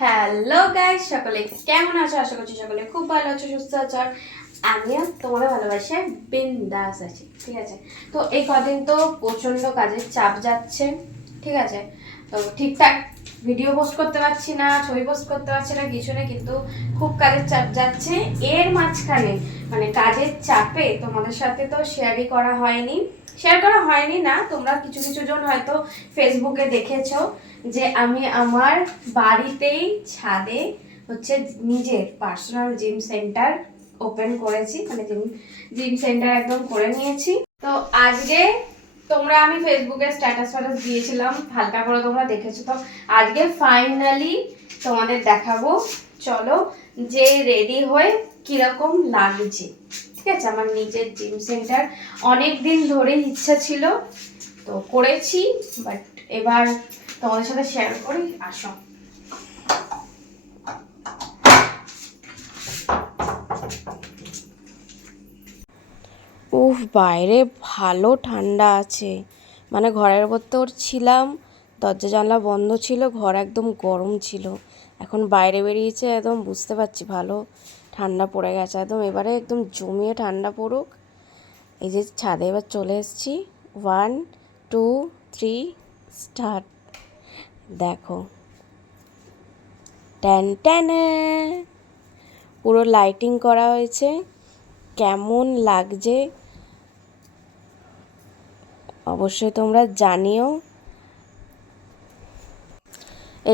Hello guys সকলে কেমন আছো? আশা করছি সকলে খুব ভালো আছো, সুস্থ আছো। আর আমিও তোমাদের ভালোবাসায় বিন্দাস আছি, ঠিক আছে? তো এই কদিন তো প্রচণ্ড কাজের চাপ যাচ্ছে, ঠিক আছে? তো ঠিকঠাক ভিডিও পোস্ট করতে পারছি না, ছবি পোস্ট করতে পারছি না, কিছু না, কিন্তু খুব কাজের চাপ যাচ্ছে। এর মাঝখানে মানে কাজের চাপে তোমাদের সাথে তো শেয়ারই করা হয়নি। শেয়ার করা হয়নি না, তোমরা কিছু কিছু জন হয়তো ফেসবুকে দেখেছ যে আমি আমার বাড়িতেই ছাদে হচ্ছে নিজের পার্সোনাল জিম সেন্টার ওপেন করেছি মানে জিম জিম সেন্টার একদম করে নিয়েছি। তো আজকে তোমরা আমি ফেসবুকে স্ট্যাটাস ফ্যাটাস দিয়েছিলাম, হালকা করে তোমরা দেখেছ। তো আজকে ফাইনালি তোমাদের দেখাবো। চলো, যে রেডি হয়ে কীরকম লাগছে। ঠিক আছে? আমার নিজের জিম সেন্টার অনেক দিন ধরেই ইচ্ছা ছিল, তো করেছি বাট এবার তোমাদের সাথে শেয়ার করি, আসো। উফ, বাইরে ভালো ঠান্ডা আছে। মানে ঘরের ভেতর ছিলাম, দরজা জানলা বন্ধ ছিল, ঘর একদম গরম ছিল। এখন বাইরে বেরিয়েছে, একদম বুঝতে পারছি ভালো। ঠান্ডা পড়ে গেছে, একদম এবারে একদম জমিয়ে ঠান্ডা পড়ুক। এই যে ছাদে এবার চলে এসেছি। ওয়ান টু থ্রি স্টার্ট দেখো। ট্যান, ট্যানে। পুরো লাইটিং করা হয়েছে। কেমন লাগছে? অবশ্যই তোমরা জানিও।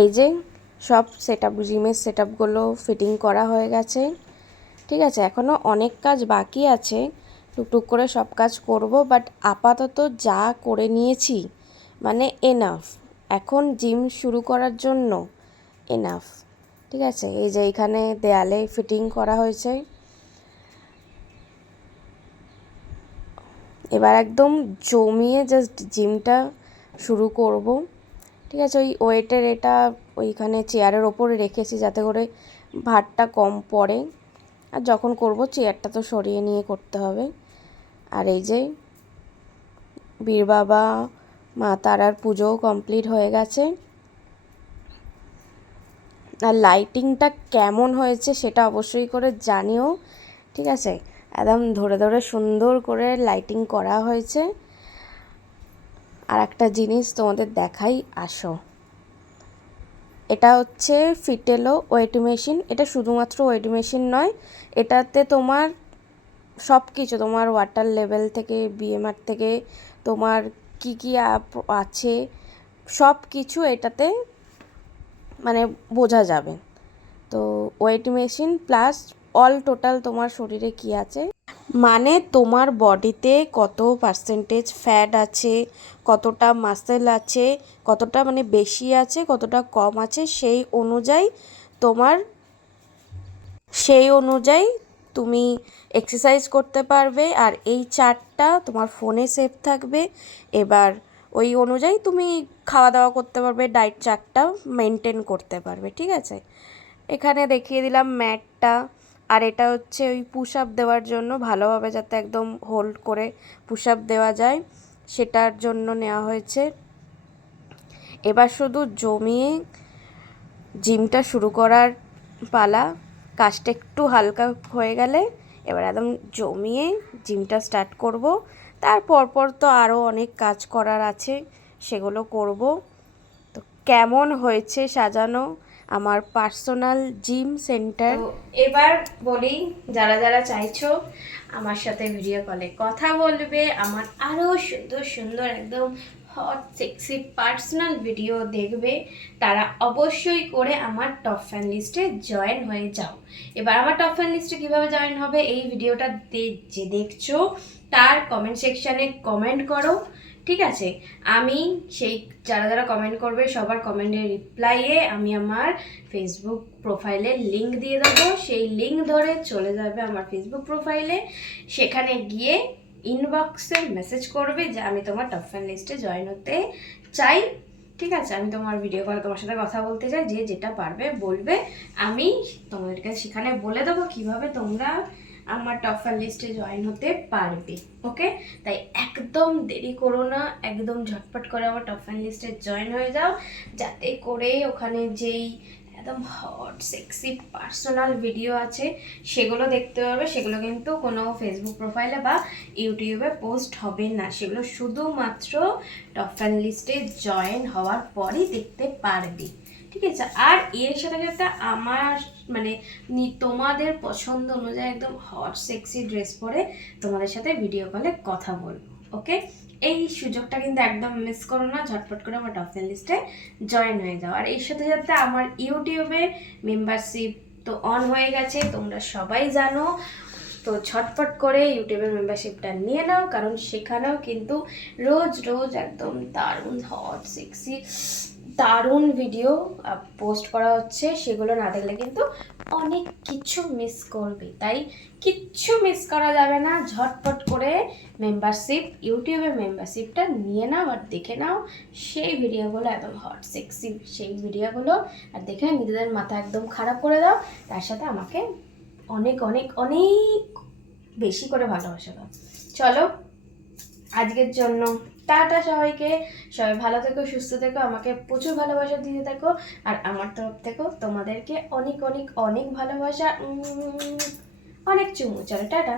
এই যে সব সেট আপ জিমের সেট আপগুলো ফিটিং করা হয়ে গেছে। ঠিক আছে এখনও অনেক কাজ বাকি আছে। টুকটুক করে সব কাজ করব বাট আপাতত যা করে নিয়েছি মানে এনাফ এখন জিম শুরু করার জন্য এনাফ ঠিক আছে, এই যে এখানে দেয়ালে ফিটিং করা হয়েছে। এবার একদম জমিয়ে জাস্ট জিমটা শুরু করব। ঠিক আছে, ওই ওয়েটের এটা ওইখানে চেয়ারের ওপরে রেখেছি, যাতে করে ভারটা কম পড়ে। আর যখন করব, চেয়ারটা তো সরিয়ে নিয়ে করতে হবে। আর এই যে, বীর বাবা, মা তারার পুজোও কমপ্লিট হয়ে গেছে। আর লাইটিংটা কেমন হয়েছে সেটা অবশ্যই করে জানিও, ঠিক আছে? একদম ধরে ধরে সুন্দর করে লাইটিং করা হয়েছে। আর একটা জিনিস তোমাদের দেখাই, আসো। এটা হচ্ছে ফিটেলো ওয়েট মেশিন এটা শুধুমাত্র ওয়েট মেশিন নয়, এটাতে তোমার সব কিছু তোমার ওয়াটার লেভেল থেকে বিএমআর থেকে, তোমার কি কি আছে সব কিছু এটাতে মানে বোঝা যাবে। তো weight machine plus all total তোমার শরীরে কি আছে? মানে তোমার বডিতে কত পার্সেন্টেজ ফ্যাট আছে, কতটা মাসেল আছে, কতটা মানে বেশি আছে, কতটা কম আছে, সেই অনুযায়ী তোমার, সেই অনুযায়ী তুমি এক্সারসাইজ করতে পারবে। আর এই চার্টটা তোমার ফোনে সেভ থাকবে। এবার ওই অনুযায়ী তুমি খাওয়া দাওয়া করতে পারবে ডায়েট চার্টটা মেনটেন করতে পারবে, ঠিক আছে? এখানে দেখিয়ে দিলাম ম্যাটটা। আর এটা হচ্ছে ওই পুশ আপ দেওয়ার জন্য ভালোভাবে যাতে একদম হোল্ড করে পুশ আপ দেওয়া যায়, সেটার জন্য নেওয়া হয়েছে। এবার শুধু জমিয়ে জিমটা শুরু করার পালা। কাজটা একটু হালকা হয়ে গেলে এবার একদম জমিয়ে জিমটা স্টার্ট করব। তারপর পর তো আরও অনেক কাজ করার আছে, সেগুলো করব। তো কেমন হয়েছে সাজানো? আমার পার্সোনাল জিম সেন্টার। এবার বলি, যারা যারা চাইছো আমার সাথে ভিডিও কলে কথা বলবে, আমার আরও সুন্দর সুন্দর একদম হট সেক্সি পার্সোনাল ভিডিও দেখবে, তারা অবশ্যই করে আমার টপ ফ্যান লিস্টে জয়েন হয়ে যাও। এবার আমার টপ ফ্যান লিস্টে কীভাবে জয়েন হবে, এই ভিডিওটা যে দেখছ, তার কমেন্ট সেকশানে কমেন্ট করো। ঠিক আছে? আমি সেই যারা যারা কমেন্ট করবে সবার কমেন্টের রিপ্লাইয়ে আমি আমার ফেসবুক প্রোফাইলে লিংক দিয়ে দেবো। সেই লিংক ধরে চলে যাবে আমার ফেসবুক প্রোফাইলে সেখানে গিয়ে ইনবক্সে মেসেজ করবে যে, আমি তোমার টপ ফ্যান লিস্টে জয়েন হতে চাই। ঠিক আছে? আমি তোমার ভিডিও কলে তোমার সাথে কথা বলতে চাই। যে যেটা পারবে বলবে। আমি তোমাদেরকে সেখানে বলে দেবো কীভাবে তোমরা আমার ফ্যান লিস্টে জয়েন হতে পারবে ওকে তাই একদম দেরি করো না, একদম ঝটপট করে আমার ফ্যান লিস্টে জয়েন হয়ে যাও, যাতে করে ওখানে যেই একদম হট সেক্সি পার্সোনাল ভিডিও আছে, সেগুলো দেখতে পারবে, সেগুলো কিন্তু কোনো ফেসবুক প্রোফাইলে বা ইউটিউবে পোস্ট হবে না। সেগুলো শুধুমাত্র টপ ফ্যান লিস্টে জয়েন হওয়ার পরই দেখতে পারবি। ঠিক আছে? আর এর সাথে সাথে আমার মানে তোমাদের পছন্দ অনুযায়ী একদম হট সেক্সি ড্রেস পরে তোমাদের সাথে ভিডিও কলে কথা বলব ওকে এই সুযোগটা কিন্তু একদম মিস করো না, ঝটপট করে আমার টপ টেন লিস্টে জয়েন হয়ে যাও। আর এর সাথে সাথে আমার ইউটিউবে মেম্বারশিপ তো অন হয়ে গেছে, তোমরা সবাই জানো। তো ঝটপট করে ইউটিউবের মেম্বারশিপটা নিয়ে নাও, কারণ সেখানেও কিন্তু রোজ রোজ একদম দারুণ হট সেক্সি দারুণ ভিডিও পোস্ট করা হচ্ছে। সেগুলো না দেখলে কিন্তু অনেক কিছু মিস করবে। তাই কিচ্ছু মিস করা যাবে না। ঝটপট করে মেম্বারশিপ ইউটিউবে মেম্বারশিপটা নিয়ে নাও আর দেখে নাও সেই ভিডিওগুলো একদম হট সেক্সি সেই ভিডিওগুলো আর দেখে নিজেদের মাথা একদম খারাপ করে দাও। তার সাথে আমাকে অনেক অনেক অনেক বেশি করে ভালোবাসা দাও। চলো আজকের জন্য। টাটা সবাইকে। সবাই ভালো থেকো, সুস্থ থেকো, আমাকে প্রচুর ভালোবাসা দিতে থাকো। আর আমার তরফ থেকেও তোমাদেরকে অনেক অনেক অনেক ভালোবাসা। অনেক চুমু। চলো, টাটা।